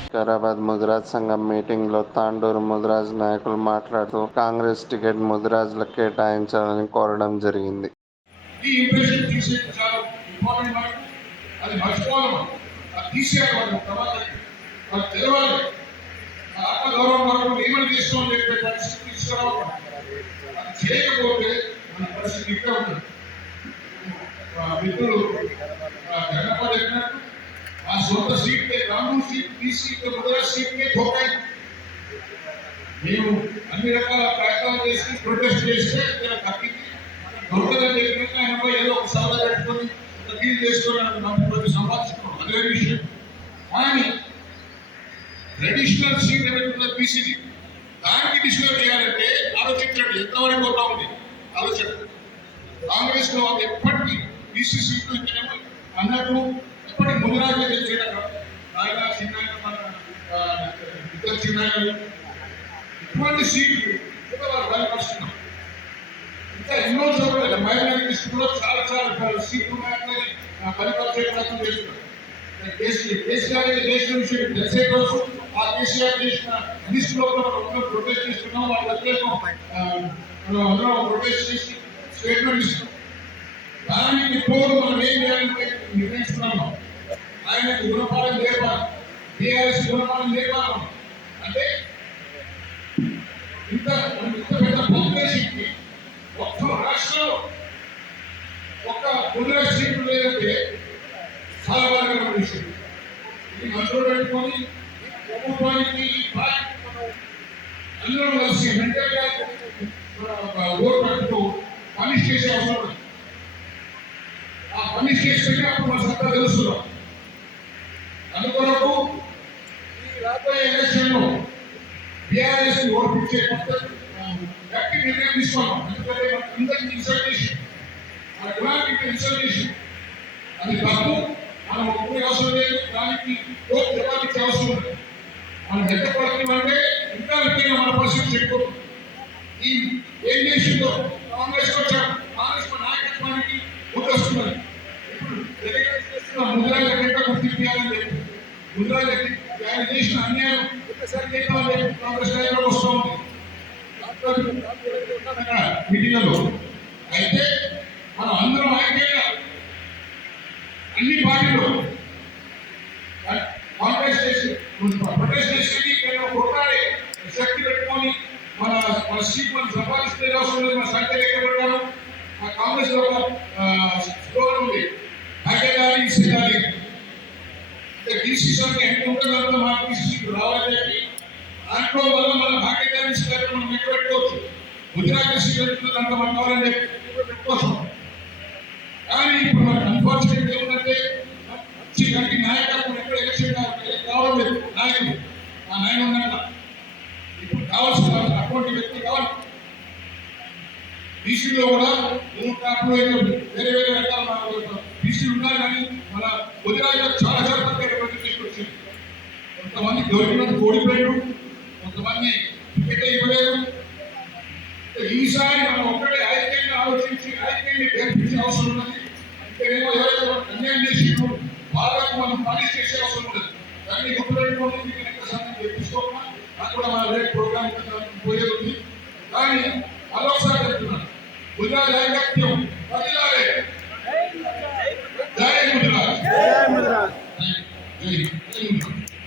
వికారాబాద్ ముదిరాజ్ సంఘం మీటింగ్లో తాండూరు ముదిరాజ్ నాయకులు మాట్లాడుతూ కాంగ్రెస్ టికెట్ ముదిరాజ్లకు కేటాయించాలని కోరడం జరిగింది. చేయకపోతే ఆ మిత్రులు చెప్పినట్టు ఆ సొంత సీట్ రాము సీట్ ఈ సీట్ మొదల సీట్కే ధోకాయి మేము అన్ని రకాల ప్రయత్నాలు చేసి ప్రొటెస్ట్ చేస్తే ఇక్కడ కట్టింది దొరకదని చెప్పినట్టు ఆయనపై ఏదో ఒక సభ పెట్టుకొని ఒక డీల్ చేసుకోవడానికి మనం ప్రతి సంపాదించుకోవడం అదే విషయం. కానీ ట్రెడిషనల్ సీట్ ఏదైతే బీసీడీ దానికి డిస్కస్ చేయాలంటే ఆలోచించండి. ఎంతవరకు పోతా ఉంది? ఆలోచన. కాంగ్రెస్లో ఎప్పటికీ బీసీ సీట్లు ఇచ్చినప్పుడు అన్నట్టు ఎప్పటికీ ముందురాజు తెచ్చేట ఆయన చిన్న ఇద్దరు చిన్న ఇటువంటి సీట్లు కూడా ఇంకా ఎన్నో చోట్ల మైనారిటీ కూడా చాలా చాలా సీట్లు ప్రయత్నం చేస్తున్నారు కేసీఆర్ చేసిన విషయం తెలిసే కోసం ఆ కేసీఆర్ చేసిన లిస్ట్లో ప్రొటెస్ట్ చేస్తున్నాం. వాళ్ళ ప్రొటెస్ట్ చేసి స్టేట్మెంట్ ఇస్తున్నాం. దానికి తోడు మనం ఏం చేయాలంటే నిర్ణయిస్తున్నాం ఆయనకు గుణపాఠం లేపాలి టీఆర్ఎస్ గుణపాఠం లేపాలి అంటే ఇంత ఇంత పెద్ద పాపులేషన్కి ఒక్క రాష్ట్రంలో ఒక పునర సీట్లు లేదంటే చాలా బాగా విషయం ఇది మనసులో పెట్టుకొని ప్రభుత్వానికి అందరం కలిసి మెంటల్గా ఓటు పెట్టుకో పనిష్ చేసే అవసరం ఉంది. అప్పుడు మన తెలుస్తున్నాం అందుకొరకు ఈ రాబోయే ఎలక్షన్లో బీఆర్ఎస్ ఓడిపించే గట్టి నిర్ణయం తీసుకున్నాం. ఎందుకంటే మన అందరికీ ఇన్సల్ట్ మన కులానికి ఇన్సల్ట్ అది తప్పు. మనం ఒప్పుకునే అవసరం లేదు. దానికి జవాబిచ్చే అవసరం లేదు. మనం ఎంత పడుతుందంటే ఇంకా విధంగా మన పరిస్థితి ఈ ఏం చేసిందో కాంగ్రెస్ వచ్చాం. కాంగ్రెస్ నాయకత్వానికి ముందు వస్తున్నది ఇప్పుడు తెలంగాణ చేస్తున్న ముద్రాల కంటే గుర్తించాలని చెప్పి ఆయన చేసిన అన్యాయం ఒకసారి చేద్దామని చెప్పి కాంగ్రెస్ నాయకులు వస్తూ ఉంది మీటింగ్లలో. అయితే మనం అందరం ఐక్యంగా అన్ని పార్టీలు కాంగ్రెస్ చేసి ప్రొటెస్ట్ చేసి కొట్టాలి శక్తి పెట్టుకొని మన మన సీట్ మనం సంపాదిస్తే అవసరం లేదు మన సంఖ్య లేకపోవడం ఆ కాంగ్రెస్లో స్లోగన్ ఉంది. భాగ్యదారి తీసుకొని ఎంతో మాకు తీసుకు ఎంత రావాలని దాంట్లో వల్ల మన భాగ్యదారి ఇసేదారి మనం పెట్టుకోవచ్చు గుజరాత్ సీట్ పెట్టుకున్నది అంత మన కావాలని చెప్పి పెట్టుకోవచ్చు కానీ ఇప్పుడు మనకు అన్ఫార్చునేట్ ఏమిటంటే మంచి గట్టి నాయకత్వం ఎక్కడ ఎలక్షన్ కావడం లేదు. నాయకుడు. ఆ నాయన ఉన్నట్ల ఇప్పుడు కావాల్సిన అటువంటి వ్యక్తి కావాలి. బీసీలో కూడా నూట యాభై ఐదు వేరే వేరే రకాల బీసీలు ఉన్నారు కానీ మన గుజరాత్ చాలా శాతం ప్రతి తీసుకొచ్చింది కొంతమంది దొరికినట్టు ఓడిపోయారు కొంతమంది టికెట్ ఇవ్వలేదు. ఈసారి మనం ఒక్కడే ఐక్యంగా ఆలోచించి ఐక్యాన్ని నేర్పించే అవసరం ఉన్నది. అంతేనేమో ఎవరైతే అన్యాయం చేసిండ్రు వాళ్ళకు మనం పాలిష్ చేసే అవసరం ఉండదు దాన్ని గుర్తుపెట్టుకోండి మీకు ఎంత సమయం తెప్పించుకోకుండా అది కూడా మన రేపు ప్రోగ్రామ్ పోయేది ఉంది. కానీ మరొకసారి చెప్తున్నాను గుజరాత్ ఐకత్యం ప్రజల